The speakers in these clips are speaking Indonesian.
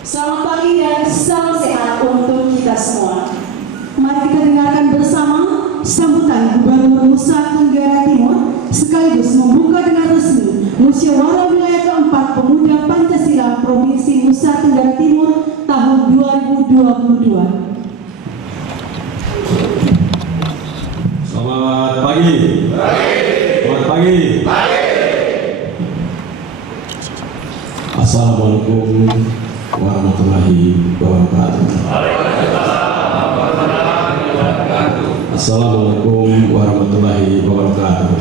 Selamat pagi dan salam sehat untuk kita semua. Mari kita dengarkan bersama sambutan Gubernur Nusa Tenggara Timur sekaligus membuka dengan resmi Musyawarah Wilayah keempat Pemuda Pancasila Provinsi Nusa Tenggara Timur tahun 2022. Selamat pagi. Selamat pagi. Assalamualaikum warahmatullahi wabarakatuh. Assalamualaikum warahmatullahi wabarakatuh.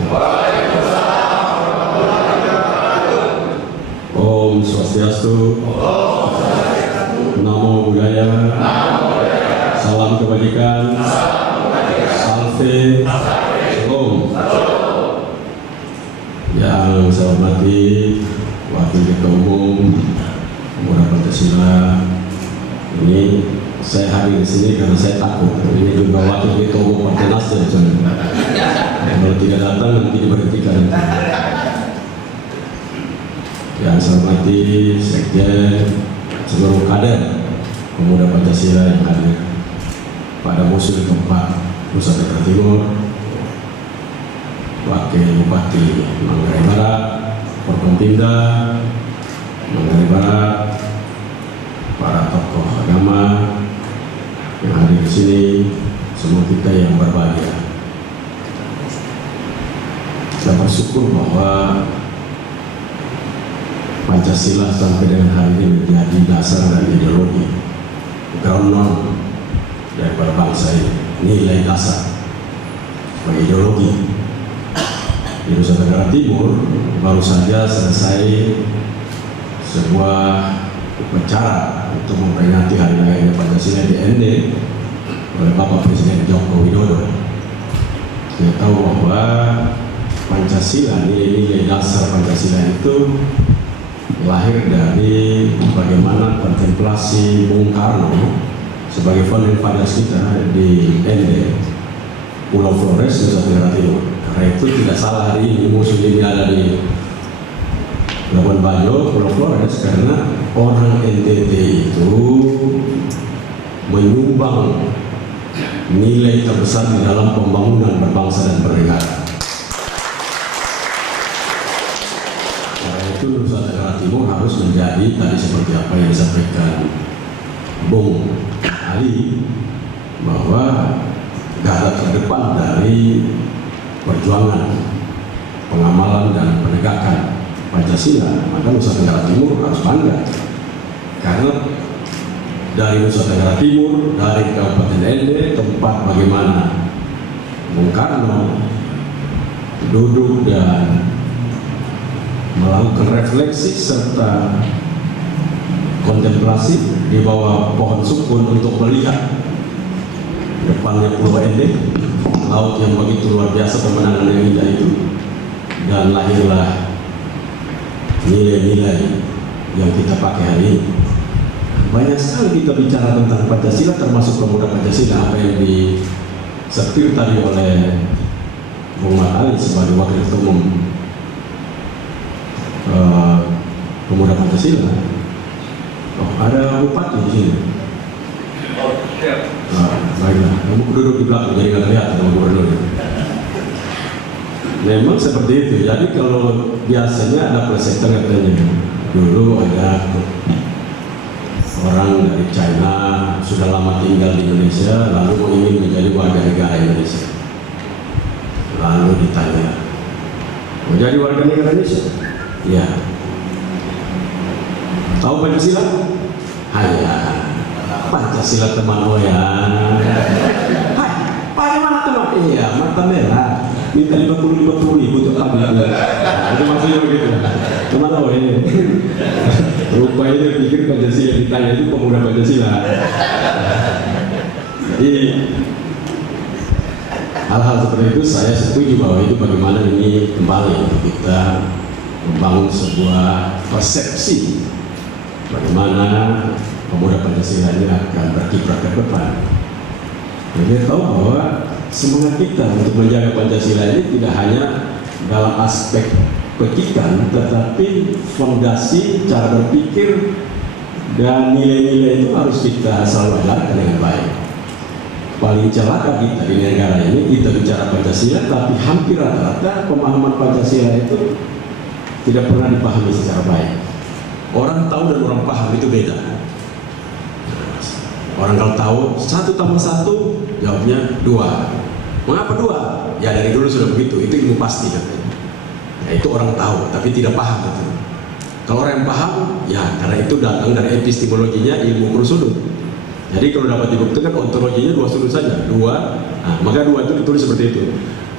Om Swastiastu. Namo Buddhaya. Salam kebajikan. Salve. Shalom. Yang saya hormati Wakil Ketua Umum Pemuda Pancasila, ini saya hadir di sini karena saya takut. Ini juga Wakil Ketua Umum Partai Nasdem. Kalau tidak datang nanti diberhentikan. Yang saya hormati Sekjen, seluruh kader Pemuda Pancasila yang hadir pada musim keempat Nusa Tenggara Timur, Wakil Bupati Manggarai Barat, Forkompimda Manggarai Barat, para tokoh agama yang hadir di sini, semua kita yang berbahagia. Saya bersyukur bahwa Pancasila sampai dengan hari ini menjadi dasar dan ideologi, ground norm daripada bangsa ini, nilai dasar sebagai ideologi. Di Nusa Tenggara Timur baru saja selesai sebuah upacara untuk memperingati Hari Raya Pancasila di ND oleh Bapak Presiden Joko Widodo. Kita tahu bahwa Pancasila, nilai-nilai dasar Pancasila itu lahir dari bagaimana kontemplasi Bung Karno sebagai founding fathers kita di ND, Pulau Flores, Nusa Tenggara Timur. Karena itu tidak salah hari ini musuh ini ada di Labuan Bajo, Pulau Flores, karena orang NTT itu menyumbang nilai terbesar di dalam pembangunan berbangsa dan bernegara. Karena itu Nusa Tenggara Timur harus menjadi tadi seperti apa yang disampaikan Bung Ali, bahwa garda terdepan dari perjuangan pengamalan dan penegakan Pancasila, maka Nusa Tenggara Timur harus bangga. Karena dari Nusa Tenggara Timur, dari Kabupaten ND, tempat bagaimana Bung Karno duduk dan melakukan refleksi serta kontemplasi di bawah pohon sukun untuk melihat depannya Pulau ND, laut yang begitu luar biasa, pemandangan yang indah itu, dan lahirlah nilai-nilai yang kita pakai hari ini. Banyak sekali kita bicara tentang Pancasila, termasuk Pemuda Pancasila, apa yang disetir tadi oleh Bung Ali sebagai Wakil Ketua Umum Pemuda Pancasila. Oh, ada bupati di sini. Oh, siap. Baiklah, kamu duduk di belakang jadi nggak terlihat sama gubernur. Memang seperti itu. Jadi kalau biasanya ada presenter katanya, dulu ada orang dari China sudah lama tinggal di Indonesia, lalu ingin menjadi warga negara Indonesia. Lalu ditanya, mau jadi warga negara Indonesia? Ya. Tahu Pancasila? Hanya Pancasila teman moyang. Hai, bagaimana teman? Iya, mata merah. Minta 50 ribu untuk kami. Nah, itu maksudnya begitu. Teman oh ini. Rupanya dia pikir Pancasila ditanya itu pemuda Pancasila. Jadi hal-hal seperti itu saya setuju bahwa itu bagaimana ini kembali untuk kita membangun sebuah persepsi bagaimana pemuda Pancasila ini akan berkiprah ke depan. Kita tahu bahwa semangat kita untuk menjaga Pancasila ini tidak hanya dalam aspek petikan, tetapi fondasi cara berpikir Dan nilai-nilai itu harus kita selalu ajarkan dengan baik. Paling celaka kita di negara ini, kita bicara Pancasila, tapi hampir rata-rata pemahaman Pancasila itu tidak pernah dipahami secara baik. Orang tahu dan orang paham itu beda. Orang kalau tahu 1 tambah 1 jawabnya 2. Mengapa 2? Ya dari dulu sudah begitu, itu ilmu pasti katanya. Ya, itu orang tahu, tapi tidak paham itu. Kalau orang yang paham, ya karena itu datang dari epistemologinya ilmu prusudut. Jadi kalau dapat dibuktikan ontologinya 2 sudut saja, 2. Nah, maka 2 itu ditulis seperti itu.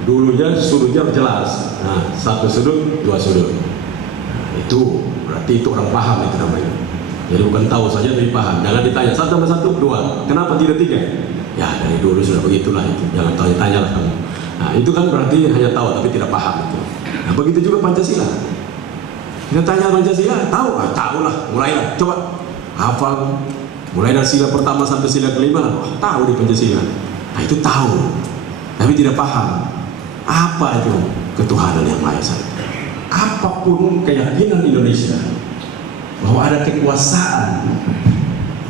Dulunya sudutnya jelas. Nah, 1 sudut, 2 sudut. Nah, itu berarti itu orang paham itu namanya. Jadi bukan tahu saja tapi paham. Jangan ditanya 1 tambah 1 2. Kenapa tidak 3? Ya dari dulu sudah begitulah itu. Jangan tanya-tanya lah kamu. Nah, itu kan berarti hanya tahu tapi tidak paham itu. Nah, begitu juga Pancasila. Kita tanya Pancasila, tahu? Ah, tahu lah. Mulailah. Coba hafal. Mulai dari sila pertama sampai sila kelima, tahu di Pancasila. Nah itu tahu, tapi tidak paham apa itu ketuhanan yang Maha Esa. Apapun keyakinan Indonesia bahwa ada kekuasaan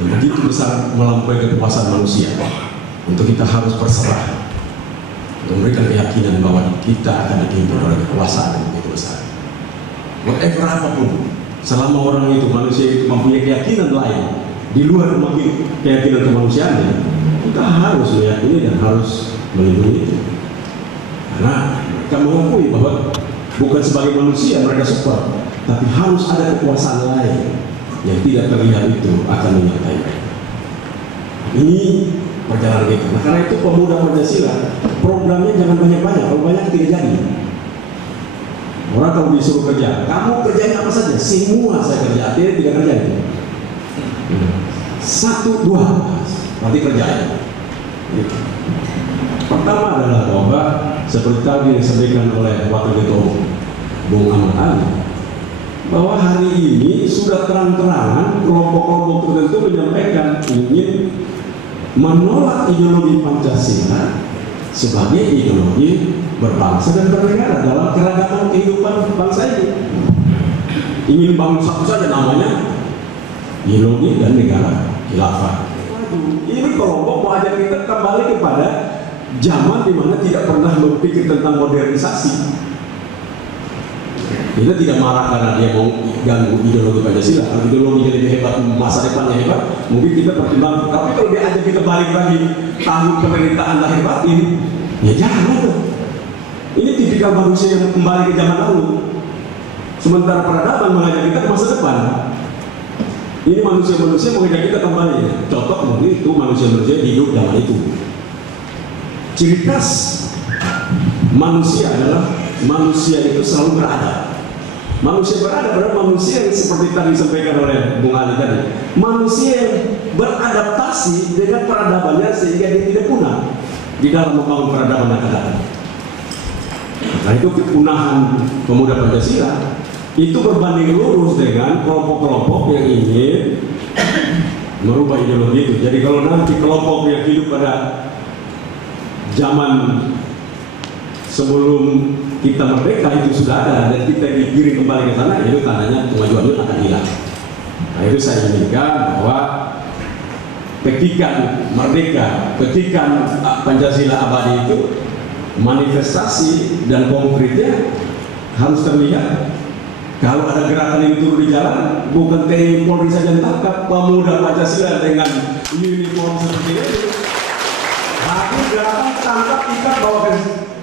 yang begitu besar melampaui kekuasaan manusia, untuk kita harus berserah untuk memberikan keyakinan bahwa kita akan dipimpin oleh kekuasaan yang begitu besar. Whatever apapun, selama orang itu manusia itu mempunyai keyakinan lain di luar keyakinan kemanusiaannya, kita harus meyakini dan harus melindungi itu. Karena mereka mengakui bahwa bukan sebagai manusia mereka support, tapi harus ada kekuasaan lain yang tidak terlihat itu akan menyertai mereka. Ini perjalanan kita. Nah, karena itu pemuda Pancasila programnya jangan banyak-banyak. Kalau banyak tidak jadi. Orang kalau disuruh kerja, kamu kerjain apa saja? Semua saya kerja. Artinya tidak kerja itu. 1, 2 nanti kerjaan. Pertama adalah bahwa seperti tadi disampaikan oleh Wakil Ketua Umum Bung Ahmad Ali, bahwa hari ini sudah terang-terangan kelompok-kelompok tertentu menyampaikan ingin menolak ideologi Pancasila sebagai ideologi berbangsa dan bernegara dalam keragaman kehidupan bangsa ini. Ingin bangun satu saja namanya ideologi dan negara khilafah. Ini kelompok mau ajak kita kembali kepada zaman di mana tidak pernah berpikir tentang modernisasi. Kita tidak marah karena dia mau ganggu ideologi Pancasila. Kalau ideologinya lebih hebat, masa depannya hebat, mungkin kita pertimbangkan. Tapi kalau dia ajak kita balik lagi tahun pemerintahan lahir batin, ya jangan tuh. Ini tipikal manusia yang kembali ke zaman lalu. Sementara peradaban mengajak kita ke masa depan. Ini manusia-manusia mengajak kita kembali. Contoh mungkin itu manusia-manusia hidup zaman itu. Ciri khas manusia adalah manusia itu selalu beradab. Manusia beradab adalah manusia yang seperti tadi disampaikan oleh Bung Ali tadi. Manusia yang beradaptasi dengan peradabannya sehingga dia tidak punah di dalam membangun peradaban yang akan datang. Nah itu kepunahan pemuda Pancasila itu berbanding lurus dengan kelompok-kelompok yang ingin merubah ideologi itu. Jadi kalau nanti kelompok yang hidup pada zaman sebelum kita merdeka itu sudah ada dan kita digiring kembali ke sana, itu tandanya kemajuan itu akan hilang. Nah itu saya inginkan bahwa petikan merdeka, petikan Pancasila abadi itu manifestasi dan konkretnya harus terlihat. Kalau ada gerakan yang turun di jalan, bukan TNI Polri saja yang tangkap, pemuda Pancasila dengan uniform seperti itu. Tapi gerakan tangkap ikat bawa ke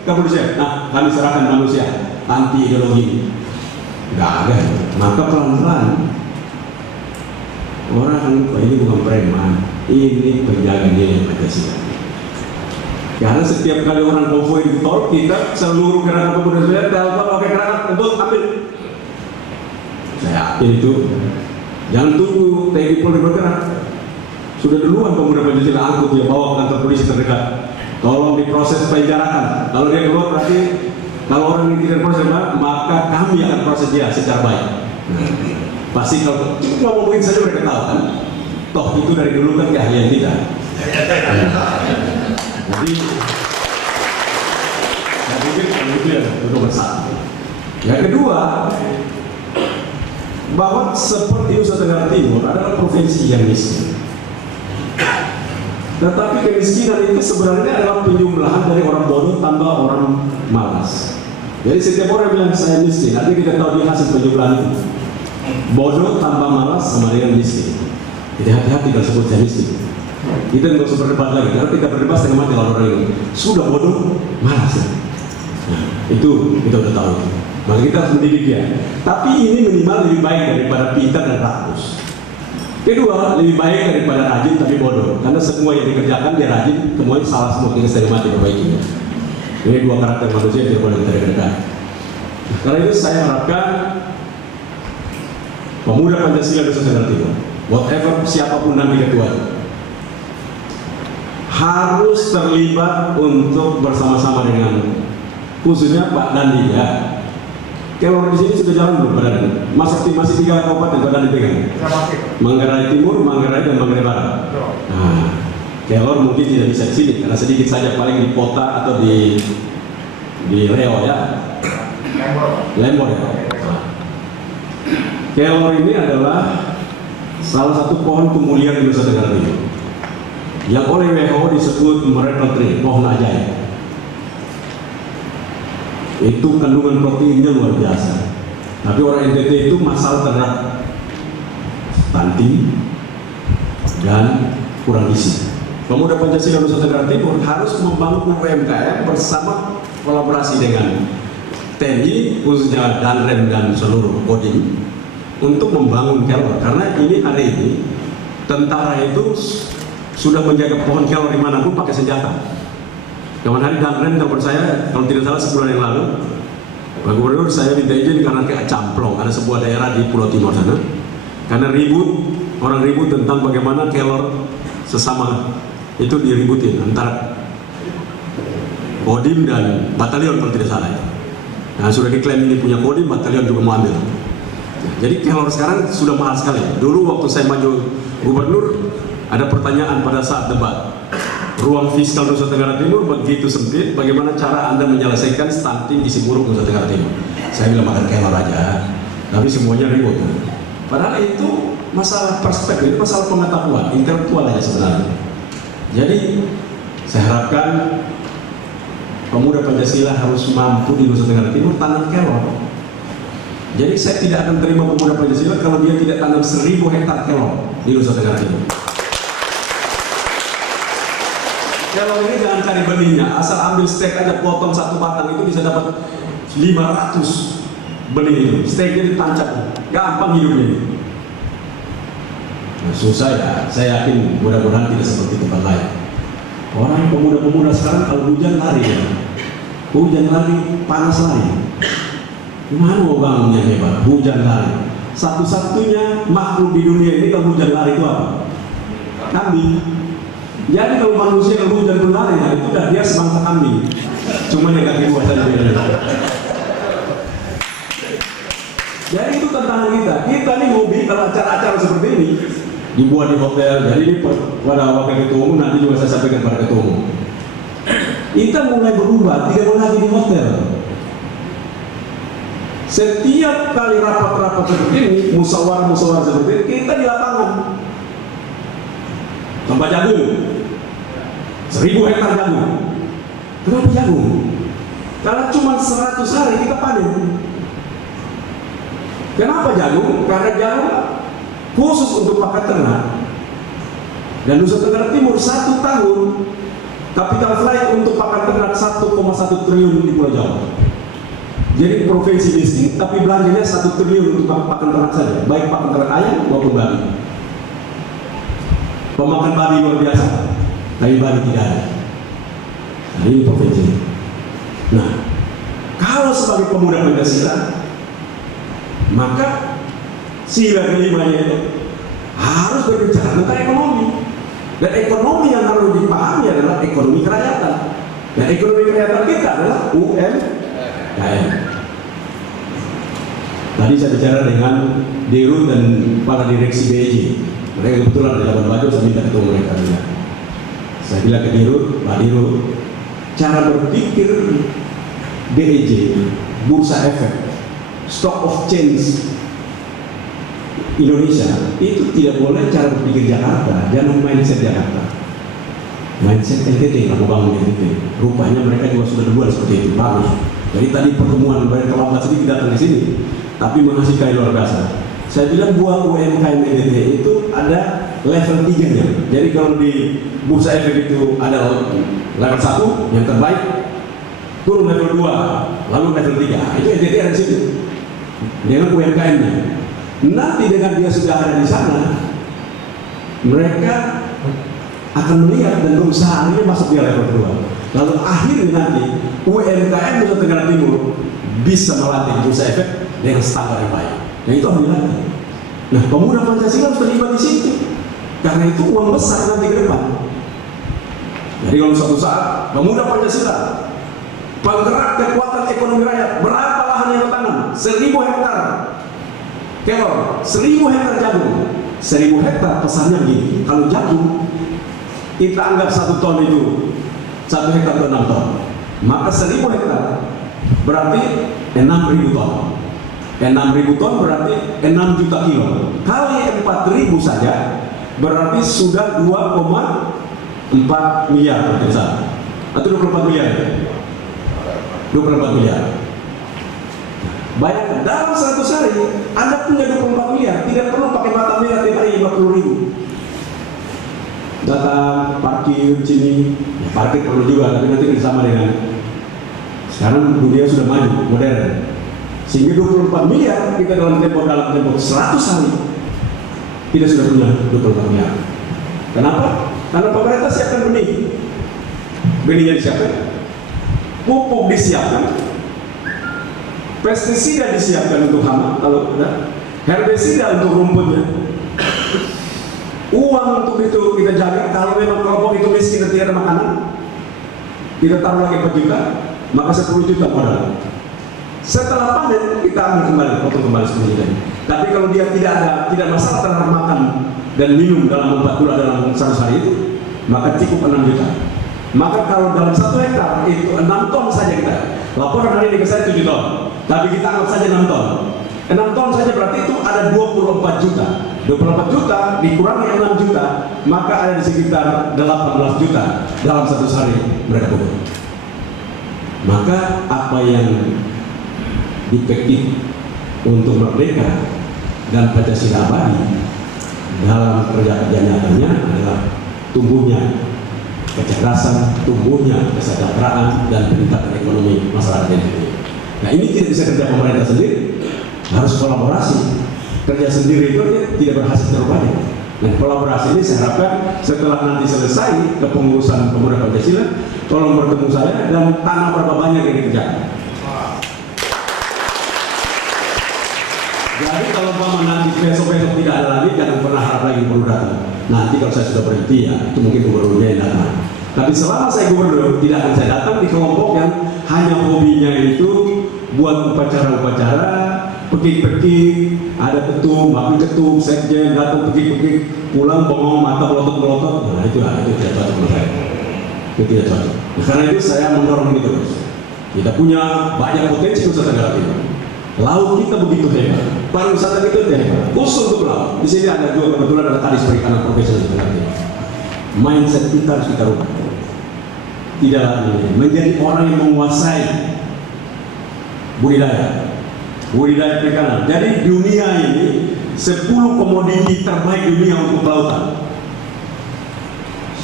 kepolisian. Nah, kami serahkan manusia anti ideologi. Nggak ada. Maka pelan-pelan orang ini bukan preman, ini penjaga nilai Pancasila. Karena setiap kali orang konvoy di tol, kita seluruh gerakan pemuda Pancasila telepon pakai gerakan untuk ambil. Saya yakin itu. Jangan tunggu TNI Polri bergerak. Sudah duluan pemuda Pancasila angkut dia bawa ke kantor polisi terdekat. Tolong diproses penjarakan. Kalau dia keluar berarti kalau orang ini tidak proses maka kami akan proses dia secara baik. Pasti kalau cuma ngomongin saja mereka tahu kan. Toh itu dari dulu kan keahlian kita. Jadi saya pikir itu yang nomor 1. Yang kedua, bahwa seperti Nusa Tenggara Timur adalah provinsi yang miskin. Tetapi kemiskinan itu sebenarnya adalah penjumlahan dari orang bodoh tambah orang malas. Jadi setiap orang bilang saya miskin, nanti kita tahu dia hasil penjumlahan itu. Bodoh tambah malas sama dengan miskin. Jadi hati-hati kalau sebut saya miskin. Kita nggak usah berdebat lagi, karena kita berdebat setengah mati lawan orang ini. Sudah bodoh, malas. Nah, itu kita udah tahu. Maka kita harus mendidik dia. Tapi ini minimal lebih baik daripada pintar dan rakus. Kedua, lebih baik daripada rajin tapi bodoh. Karena semua yang dikerjakan dia rajin, semuanya salah semua, kita setengah mati perbaikinya. Ini dua karakter manusia yang tidak boleh kita redakan. Karena itu saya harapkan pemuda Pancasila Nusa Tenggara Timur, whatever siapapun nanti ketua, harus terlibat untuk bersama-sama dengan khususnya Pak Dandi ya. Kelor di sini sudah jalan belum Pak Dandi? Masih 3 kabupaten Pak Dandi pegang. Manggarai Timur, Manggarai dan Manggarai Barat. Nah, Kelor mungkin tidak bisa di sini karena sedikit saja, paling di kota atau di Reo ya. Lembor ya. Kelor ini adalah salah satu pohon kemuliaan di Nusa Tenggara Timur yang oleh WHO disebut miracle tree, pohon ajaib. Itu kandungan proteinnya luar biasa. Tapi orang NTT itu masalah terhadap stunting dan kurang gizi. Pemuda Pancasila Nusa Tenggara Timur harus membangun UMKM bersama kolaborasi dengan TNI, khususnya Danrem dan seluruh Kodim untuk membangun kelor. Karena ini hari ini tentara itu sudah menjaga pohon kelor dimanapun pakai senjata. Kemarin hari Danrem telepon saya, kalau tidak salah sebulan yang lalu, Pak Gubernur saya minta izin karena kayak Camplong, ada sebuah daerah di Pulau Timur sana, karena orang ribut tentang bagaimana kelor sesama itu diributin antara Kodim dan Batalion kalau tidak salah. Nah sudah diklaim ini punya Kodim, Batalion juga mau ambil. Jadi kelor sekarang sudah mahal sekali. Dulu waktu saya maju Gubernur, ada pertanyaan pada saat debat. Ruang fiskal Nusa Tenggara Timur begitu sempit, bagaimana cara Anda menyelesaikan stunting di Simuruk Nusa Tenggara Timur? Saya bilang makan kelor aja, tapi semuanya ribut. Padahal itu masalah perspektif, itu masalah pengetahuan, intelektual aja sebenarnya. Jadi saya harapkan pemuda Pancasila harus mampu di Nusa Tenggara Timur tanam kelor. Jadi saya tidak akan terima pemuda Pancasila kalau dia tidak tanam 1000 hektar kelor di Nusa Tenggara Timur. Kelor ini jangan cari benihnya, asal ambil stek aja, potong satu batang itu bisa dapat 500 benih itu. Steknya ditancap, gampang hidupnya. Nah, susah ya, saya yakin mudah-mudahan tidak seperti tempat lain. Orang pemuda-pemuda sekarang kalau hujan lari ya. Hujan lari, panas lari. Gimana mau bangunnya hebat? Hujan lari. Satu-satunya makhluk di dunia ini kalau hujan lari itu apa? Kambing. Jadi kalau manusia yang hujan pun lari, nah itu dah dia semangsa kambing. Cuma yang kaki buah saja. Jadi itu tantangan kita. Kita nih hobi kalau acara-acara seperti ini dibuat di hotel. Jadi ini pada wakil ketua umum nanti juga saya sampaikan pada ketua umum. Kita mulai berubah, tidak mau lagi di hotel. Setiap kali rapat-rapat seperti ini, musyawarah-musyawarah seperti ini, kita di lapangan. Tempat jagung, 1000 hektar jagung. Kenapa jagung? Karena cuma 100 hari kita panen. Kenapa jagung? Karena jagung khusus untuk pakan ternak. Dan Nusa Tenggara Timur 1 tahun capital flight untuk pakan ternak 1,1 triliun di Pulau Jawa. Jadi provinsi miskin tapi belanjanya 1 triliun untuk pakan ternak saja, baik pakan ternak ayam maupun babi. Pemakan babi luar biasa, tapi babi tidak ada. Nah, ini provinsi. Nah, kalau sebagai pemuda Pancasila, maka sila kelimanya itu harus berbicara tentang ekonomi. Dan ekonomi yang harus dipahami adalah ekonomi kerakyatan. Dan ekonomi kerakyatan kita adalah UMKM. Tadi saya bicara dengan Dirut dan para direksi BEJ. Mereka kebetulan ada Labuan Bajo, saya minta ketemu mereka. Saya bilang ke Dirut, Pak Dirut, cara berpikir BEJ, bursa efek, stock of change, Indonesia itu tidak boleh cara berpikir Jakarta, jangan mindset Jakarta. Mindset NTT, kamu bangun NTT. Rupanya mereka juga sudah dibuat seperti itu, bagus. Jadi tadi pertemuan banyak kelompok sedikit datang di sini, tapi menghasilkan luar biasa. Saya bilang buat UMKM NTT itu ada level 3-nya. Jadi kalau di Bursa Efek itu ada level 1 yang terbaik, turun level 2, lalu level 3. Itu NTT ada di situ. Dengan UMKM-nya. Nanti dengan dia sudah ada di sana, mereka akan melihat dan berusaha ini masuk di level 2. Lalu akhirnya nanti UMKM Nusa Tenggara Timur bisa melatih Bursa Efek dengan standar yang baik. Yang itu harus dilatih. Nah, pemuda Pancasila harus terlibat di situ. Karena itu uang besar nanti ke depan. Jadi kalau suatu saat pemuda Pancasila penggerak kekuatan ekonomi rakyat, berapa lahan yang tertanam? 1000 hektar kelor, 1000 hektar jagung. 1000 hektar pesannya begini, kalau jagung kita anggap 1 ton itu 1 hektar itu 6 ton, maka 1000 hektar berarti 6.000 ton. 6.000 ton berarti 6 juta kilo. Kali 4.000 saja berarti sudah 2,4 miliar atau 24 miliar. 24 miliar. Bayangkan dalam 100 hari Anda punya 24 miliar, tidak perlu pakai mata merah tiap hari 50.000. Datang parkir sini, ya parkir perlu juga, tapi nanti bersama dengan sekarang dunia sudah maju, modern. Sehingga 24 miliar kita dalam tempo 100 hari kita sudah punya 24 miliar. Kenapa? Karena pemerintah siapkan benih, benihnya disiapkan, pupuk disiapkan, pestisida disiapkan untuk hama kalau ada, herbisida untuk rumputnya. Uang untuk itu kita jaga. Kalau memang kelompok itu miskin dan tidak ada makanan, kita taruh lagi 4 juta, maka 10 juta modal. Setelah panen kita ambil kembali, potong kembali 10 juta. Tapi kalau dia tidak masalah terhadap makan dan minum dalam 4 bulan dalam 100 hari itu, maka cukup 6 juta. Maka kalau dalam 1 hektar itu 6 ton saja kita. Laporan hari ini ke saya 7 ton, tapi kita anggap saja 6 ton. 6 ton saja berarti itu ada 24 juta. 24 juta dikurangi 6 juta, maka ada di sekitar 18 juta dalam 100 hari mereka butuh. Maka apa yang dipekik untuk merdeka dan Pancasila abadi dalam kerja-kerja nyatanya adalah tumbuhnya kecerdasan, tumbuhnya kesejahteraan dan peningkatan ekonomi masyarakat ini. Nah, ini tidak bisa kerja pemerintah sendiri, harus kolaborasi. Kerja sendiri itu tidak berhasil terlalu banyak. Nah, kolaborasi ini saya harapkan setelah nanti selesai kepengurusan pemuda Pancasila, tolong bertemu saya dan tanah berapa banyak yang dikerjakan. Jadi kalau Bapak nanti besok-besok tidak ada lagi, jangan pernah harap lagi gubernur datang. Nanti kalau saya sudah berhenti ya, itu mungkin gubernurnya yang datang. Tapi selama saya gubernur, tidak akan saya datang di kelompok yang hanya hobinya itu buat upacara-upacara, pekik-pekik, ada ketum, wakil ketum, sekjen, datang pekik-pekik, pulang bengong, mata melotot-melotot. Nah itu tidak cocok menurut saya. Itu tidak cocok. Nah, karena itu saya mendorong ini terus. Kita punya banyak potensi Nusa Tenggara Timur. Laut kita begitu hebat, pariwisata kita hebat, khusus untuk laut. Di sini ada juga kebetulan ada kadis perikanan profesional sebenarnya. Mindset kita harus kita rubah. Tidak lagi menjadi orang yang menguasai budidaya perikanan. Jadi dunia ini 10 komoditi terbaik dunia untuk kelautan.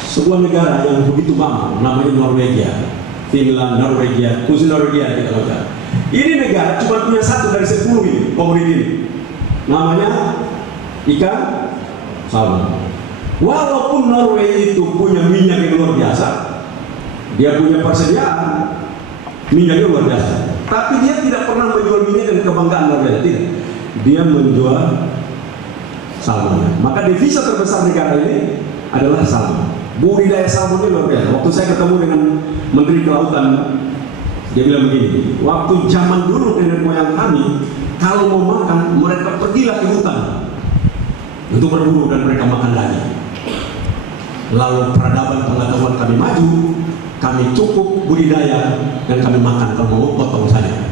Sebuah negara yang begitu mampu, namanya Norwegia, Finland, Norwegia, khusus Norwegia kita baca. Ini negara cuma punya 1 dari 10 ini komoditi ini. Namanya ikan salmon. Walaupun Norway itu punya minyak yang luar biasa, dia punya persediaan minyak yang luar biasa, tapi dia tidak pernah menjual minyak dengan kebanggaan luar biasa. Tidak. Dia menjual salmon. Maka devisa terbesar negara ini adalah salmon. Budidaya salmonnya luar biasa. Waktu saya ketemu dengan Menteri Kelautan, dia bilang begini, waktu zaman dulu nenek moyang kami, kalau mau makan, mereka pergilah ke hutan untuk berburu dan mereka makan daging. Lalu peradaban pengetahuan kami maju, kami cukup budidaya dan kami makan kalau mau potong saja.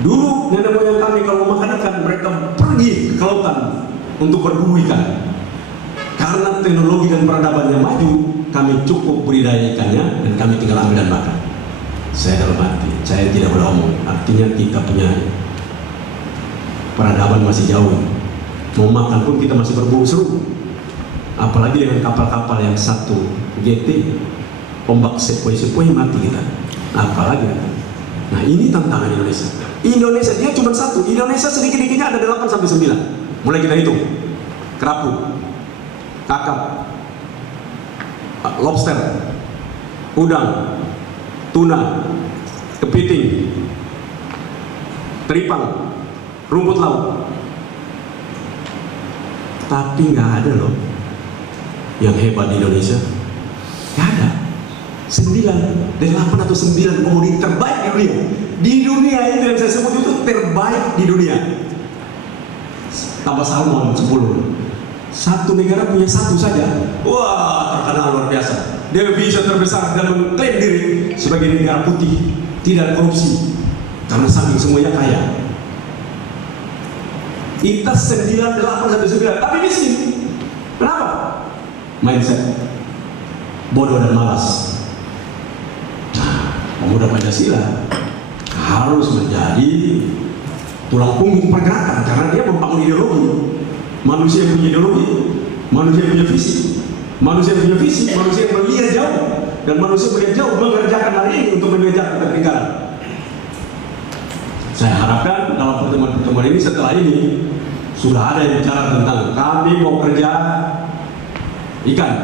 Dulu nenek moyang kami kalau mau makan ikan, mereka pergi ke lautan untuk berburu ikan. Karena teknologi dan peradaban yang maju, kami cukup budidaya ikannya dan kami tinggal ambil dan makan. Saya dalam hati, saya tidak boleh omong. Artinya kita punya peradaban masih jauh. Mau makan pun kita masih berburu seru. Apalagi dengan kapal-kapal yang satu GT, ombak sepoi-sepoi mati kita. Apalagi. Nah ini tantangan Indonesia. Indonesia dia cuma satu. Indonesia sedikit-dikitnya ada 8 sampai 9. Mulai kita hitung. Kerapu, kakap, lobster, udang, tuna, kepiting, teripang, rumput laut. Tapi nggak ada loh yang hebat di Indonesia. Nggak ada. 8 atau 9 komoditi terbaik di dunia. Di dunia itu yang saya sebut itu terbaik di dunia. Tambah salmon 10. Satu negara punya satu saja, wah terkenal luar biasa. Dia bisa terbesar dan mengklaim diri sebagai negara putih, tidak korupsi, karena saking semuanya kaya. Kita 9, 8 sampai 9, tapi miskin. Kenapa? Mindset bodoh dan malas. Pemuda Pancasila harus menjadi tulang punggung pergerakan karena dia membangun ideologi. Manusia punya ideologi, manusia punya visi, manusia melihat jauh, dan manusia melihat jauh mengerjakan hari ini untuk mengejar ketertinggalan. Saya harapkan dalam pertemuan-pertemuan ini setelah ini sudah ada yang bicara tentang kami mau kerja ikan,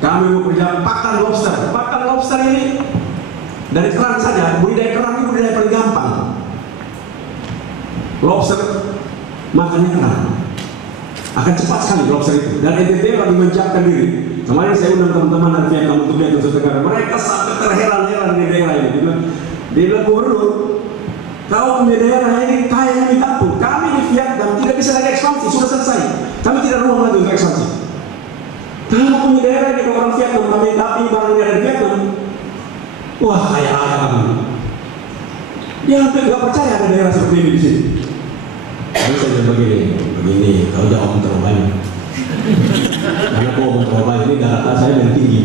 kami mau kerja pakan lobster. Pakan lobster ini dari kerang saja, budidaya kerang ini budidaya paling gampang. Lobster makannya kerang. Akan cepat sekali lobster itu. Dan NTT lagi menyiapkan diri. Kemarin saya undang teman-teman dari Vietnam untuk lihat Nusa Tenggara. Mereka sampai terheran-heran di daerah ini. Dia bilang, gubernur, kau punya daerah ini kaya di dapur. Kami di Vietnam tidak bisa lagi ekspansi, sudah selesai. Kami tidak ruang lagi untuk ekspansi. Kalau punya daerah ini orang Vietnam, tapi barangnya dari Vietnam, wah kaya kami. Dia hampir nggak percaya ada daerah seperti ini di sini. Lalu saya bilang begini, kalau jangan omong terlalu banyak. Karena kalau omong terlalu banyak ini data saya yang tinggi.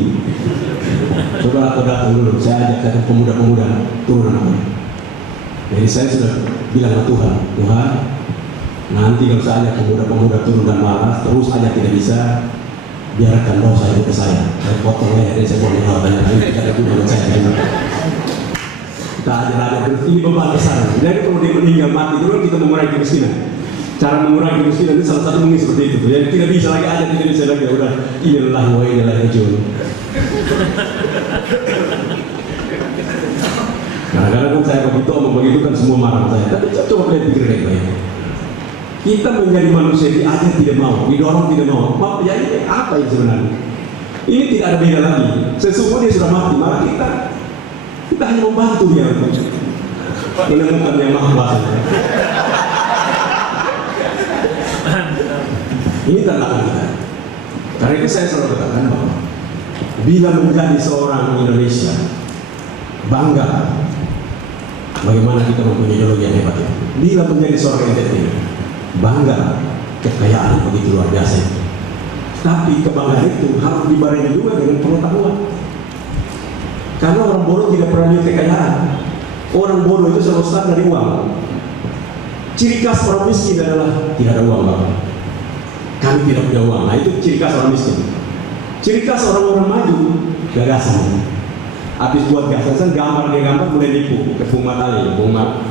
Coba aku datang dulu, saya ajak pemuda-pemuda turun apa. Jadi saya sudah bilang ke Tuhan, nanti kalau saya ajak pemuda-pemuda turun dan malas, terus aja tidak bisa, biarkan dosa itu ke saya. Saya potong leher, saya boleh banyak lagi, tidak ada guna saya. Kita ajar terus, ini beban besar. Jadi kalau dia meninggal mati dulu kita mengurangi kemiskinan. Cara mengurangi kemiskinan itu salah satu mungkin seperti itu. Jadi tidak bisa lagi aja, tidak bisa lagi. Udah, inilah wa inilah rajul. Kadang-kadang kan saya begitu omong begitu kan semua marah saya. Tapi coba kalian pikir baik-baik. Kita menjadi manusia diajar tidak mau, didorong tidak mau. Mau ya ini apa yang sebenarnya? Ini tidak ada beda lagi. Sesungguhnya dia sudah mati, malah kita hanya membantu dia menemukan yang maha kuasa. Ini tantangan kita. Karena itu saya selalu katakan bahwa bila menjadi seorang Indonesia bangga bagaimana kita mempunyai ideologi yang hebat itu. Bila menjadi seorang NTT bangga kekayaan begitu luar biasa itu. Tapi kebanggaan itu harus dibarengi juga dengan pengetahuan. Karena orang bodoh tidak pernah lihat kekayaan. Orang bodoh itu selalu start dari uang. Ciri khas orang miskin adalah tidak ada uang, Bapak. Kami tidak punya uang. Nah itu ciri khas orang miskin. Ciri khas orang-orang maju, gagasan. Habis buat gagasan, gambar mulai nipu ke Bung Matali, Bung Mat.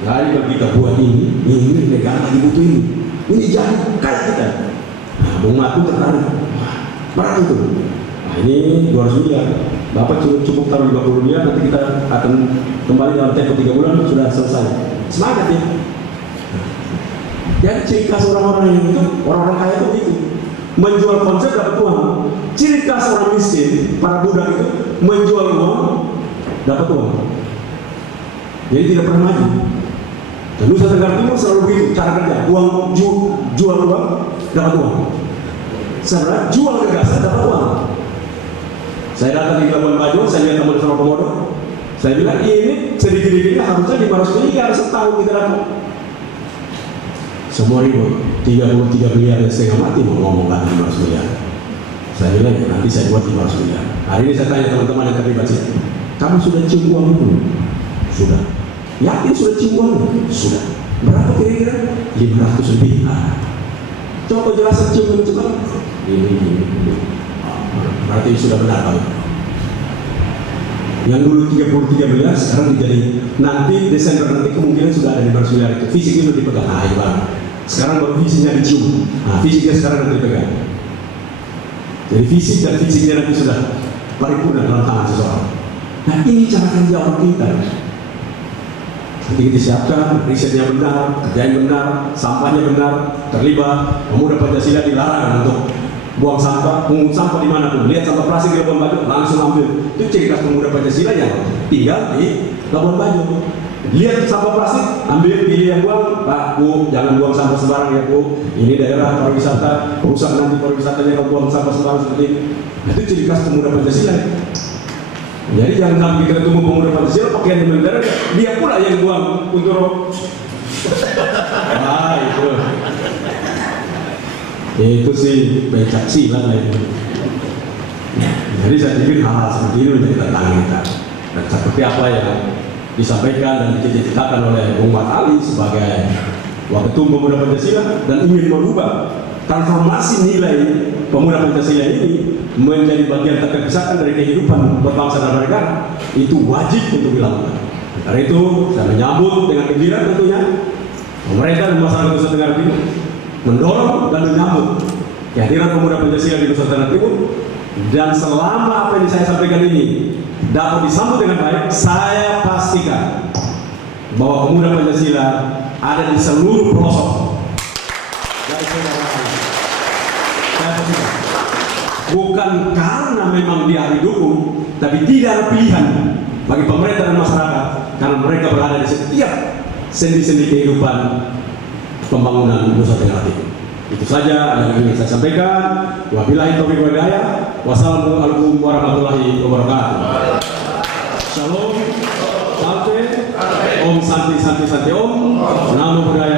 Lalu kalau kita buat ini negara lagi butuh ini jadi kaya kita. Nah Bung Mat itu tertarik. Berapa itu? Nah ini 200 miliar. Bapak cukup taruh 50 miliar, nanti kita akan kembali dalam tempo 3 bulan sudah selesai. Semangat ya. Jadi ciri khas orang-orang yang itu, orang-orang kaya itu begitu. Menjual konsep dapat uang. Ciri khas orang miskin, para budak itu menjual uang, dapat uang. Jadi tidak pernah maju. Dan Nusa Tenggara Timur selalu begitu cara kerja. Uang jual uang, dapat uang. Sebenarnya jual gagasan dapat uang. Saya datang di Labuan Bajo, saya lihat teman sama Komodo. Saya bilang ini sedikit-sedikitnya harusnya 500 miliar setahun kita dapat. semua ribut 33 miliar dan setengah mati mau ngomong lagi 500 miliar. Saya bilang nanti saya buat 500 miliar. Hari ini saya tanya teman-teman yang terlibat sini, kamu sudah cium uang belum? Sudah. Yakin sudah cium uang belum? Sudah. Berapa kira-kira? 500 lebih. Coba jelasin cium itu kan? Ini. Berarti sudah benar kali. Yang dulu 33 miliar sekarang jadi nanti Desember nanti kemungkinan sudah ada 500 miliar itu. Fisiknya sudah dipegang. Bang. Sekarang baru fisiknya dicium. Fisiknya sekarang nanti dipegang. Jadi fisik dan fisiknya nanti sudah paripurna dalam tangan seseorang. Nah ini cara kerja orang kita. Nanti kita siapkan risetnya benar, kerjaan benar, sampahnya benar, terlibat. Pemuda Pancasila dilarang untuk buang sampah, mengungut sampah di mana pun. Lihat sampah plastik di Labuan Bajo, langsung ambil. Itu ciri khas pemuda Pancasila yang tinggal di Labuan Bajo. Lihat sampah plastik, ambil, pilih yang buang. Pak, Bu, jangan buang sampah sembarang ya Bu. Ini daerah pariwisata, rusak nanti pariwisatanya kalau buang sampah sembarang seperti ini. Itu ciri khas pemuda Pancasila. Jadi jangan sampai kita tunggu pemuda Pancasila pakaian di negara, dia pula yang buang untuk itu sih becak silat lah itu. Jadi saya pikir hal-hal seperti ini menjadi tantangan kita. Dan seperti apa yang disampaikan dan dicita-citakan oleh Bung Mat Ali sebagai Waketum Pemuda Pancasila dan ingin merubah transformasi nilai Pemuda Pancasila ini menjadi bagian tak terpisahkan dari kehidupan berbangsa dan bernegara, itu wajib untuk dilakukan. Karena itu saya menyambut dengan gembira tentunya pemerintah dan masyarakat Nusa Tenggara Timur mendorong dan menyambut kehadiran Pemuda Pancasila di Nusa Tenggara Timur, dan selama apa yang saya sampaikan ini dapat disambut dengan baik, saya pastikan bahwa Pemuda Pancasila ada di seluruh pelosok. Saya pastikan. Bukan karena memang dia didukung, tapi tidak ada pilihan bagi pemerintah dan masyarakat karena mereka berada di setiap sendi-sendi kehidupan pembangunan Nusa Tenggara Timur. Itu saja yang ingin saya sampaikan. Wabillahi taufiq wal hidayah. Wassalamualaikum warahmatullahi wabarakatuh. Shalom. Salte. Om Santi Santi Santi Om. Namo Buddhaya.